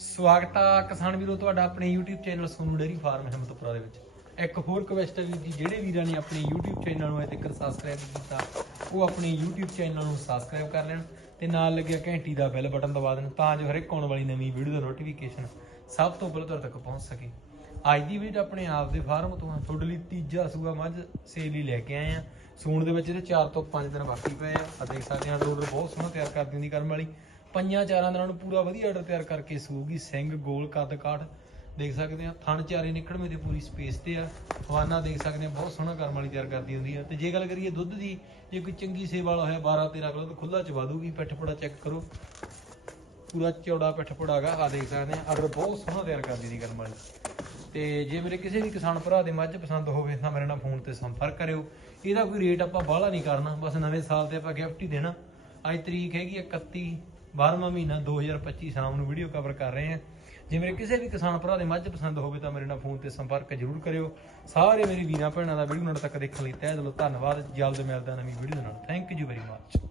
ਸਵਾਗਤ ਆ ਕਿਸਾਨ ਵੀਰੋ, ਤੁਹਾਡਾ ਆਪਣੇ YouTube channel Sonu dairy farm Himmatpura ਦੇ ਵਿੱਚ। ਇੱਕ ਹੋਰ ਰਿਕਵੈਸਟ ਹੈ ਜੀ, ਜਿਹੜੇ ਵੀਰਾਂ ਨੇ ਆਪਣੇ YouTube ਚੈਨਲ ਨੂੰ ਅਜੇ ਤੱਕ ਸਬਸਕ੍ਰਾਈਬ ਕੀਤਾ, ਉਹ ਆਪਣੇ YouTube ਚੈਨਲ ਨੂੰ ਸਬਸਕ੍ਰਾਈਬ ਕਰ ਲੈਣ ਤੇ ਨਾਲ ਲੱਗਿਆ ਘੰਟੀ ਦਾ ਬੈਲ ਬਟਨ ਦਬਾ ਦੇਣ ਤਾਂ ਜੋ ਹਰ ਇੱਕ ਆਉਣ ਵਾਲੀ ਨਵੀਂ ਵੀਡੀਓ ਦਾ ਨੋਟੀਫਿਕੇਸ਼ਨ ਸਭ ਤੋਂ ਪਹਿਲਾਂ ਤੁਹਾਡੇ ਤੱਕ ਪਹੁੰਚ ਸਕੇ। ਅੱਜ ਦੀ ਵੀਡੀਓ ਆਪਣੇ ਆਪ ਦੇ ਫਾਰਮ ਤੋਂ ਤੁਹਾਡੇ ਲਈ ਤੀਜਾ ਸੂਆ ਮੱਝ ਸੇਲ ਲਈ ਲੈ ਕੇ ਆਏ ਆ ਸੂਣ ਦੇ ਵਿੱਚ ਇਹਦੇ 4 ਤੋਂ 5 ਦਿਨ ਬਾਕੀ ਪਏ ਆ। ਆ ਦੇਖ ਸਕਦੇ ਆ ਆਰਡਰ ਬਹੁਤ ਸੋਹਣਾ ਤਿਆਰ ਕਰ ਦਿੰਦੀ ਕਰਮ ਵਾਲੀ। ਪੰਜਾਂ ਚਾਰਾਂ ਦਿਨਾਂ ਨੂੰ ਪੂਰਾ ਵਧੀਆ ਆਰਡਰ ਤਿਆਰ ਕਰਕੇ ਸੂਗੀ, ਸਿੰਘ, ਗੋਲ, ਕੱਦ, ਕਾਠ, ਦੇਖ ਸਕਦੇ ਆ ਥਣ ਚਾਰੇ ਨਿਕਲਵੇਂ ਦੇ ਪੂਰੀ ਸਪੇਸ ਤੇ ਆ। ਹਵਾਨਾ ਦੇਖ ਸਕਦੇ ਆ ਬਹੁਤ ਸੋਹਣਾ ਕਰਮ ਵਾਲੀ ਤਿਆਰ ਕਰਦੀ ਹੁੰਦੀ ਆ। ਤੇ ਜੇ ਗੱਲ ਕਰੀਏ ਦੁੱਧ ਦੀ, ਜੇ ਕੋਈ ਚੰਗੀ ਸੇਵਾ ਵਾਲਾ ਹੋਇਆ 12 13 ਕਿਲੋ ਤਾਂ ਖੁੱਲਾ ਚਵਾ ਦੂਗੀ, ਪਿੱਠ ਪੜਾ ਚੈੱਕ ਕਰੋ। ਪੂਰਾ ਚੌੜਾ ਪਿੱਠ ਪੜਾ ਹੈਗਾ ਆ ਦੇਖ ਸਕਦੇ ਆ ਆਰਡਰ ਬਹੁਤ ਸੋਹਣਾ ਤਿਆਰ ਕਰਦੀ ਦੀ ਕਰਮ ਵਾਲੀ। ਤੇ ਜੇ ਮੇਰੇ ਕਿਸੇ ਵੀ ਕਿਸਾਨ ਭਰਾ ਦੇ ਮੱਝ ਪਸੰਦ ਹੋਵੇ, ਤਾਂ ਮੇਰੇ ਨਾਲ ਫੋਨ ਤੇ ਸੰਪਰਕ ਕਰਿਓ। ਇਹਦਾ ਕੋਈ ਰੇਟ ਆਪਾਂ ਬਾਹਲਾ ਨਹੀਂ ਕਰਨਾ। ਬਸ ਨਵੇਂ ਸਾਲ ਤੇ ਆਪਾਂ ਗਿਫਟ ਹੀ ਦੇਣਾ। ਅੱਜ ਤਰੀਕ ਹੈਗੀ ਆ 31 12ਵਾਂ ਮਹੀਨਾ 2025 ਸ਼ਾਮ ਨੂੰ ਵੀਡੀਓ ਕਵਰ ਕਰ ਰਹੇ ਹਾਂ। ਜੇ ਮੇਰੇ ਕਿਸੇ ਵੀ ਕਿਸਾਨ ਭਰਾ ਦੇ ਮੱਝ ਪਸੰਦ ਹੋਵੇ ਤਾਂ ਮੇਰੇ ਨਾਲ ਫੋਨ ਤੇ ਸੰਪਰਕ ਜ਼ਰੂਰ ਕਰਿਓ। ਸਾਰੇ ਮੇਰੇ ਵੀਰਾਂ ਭੈਣਾਂ ਦਾ ਵੀਡੀਓ ਨਾਲ ਤੱਕ ਦੇਖਣ ਲਈ ਤਹਿ ਦਿਲੋਂ ਧੰਨਵਾਦ। ਜਲਦ ਮਿਲਦਾ ਨਵੀਂ ਵੀਡੀਓ ਦੇ ਨਾਲ। Thank you very much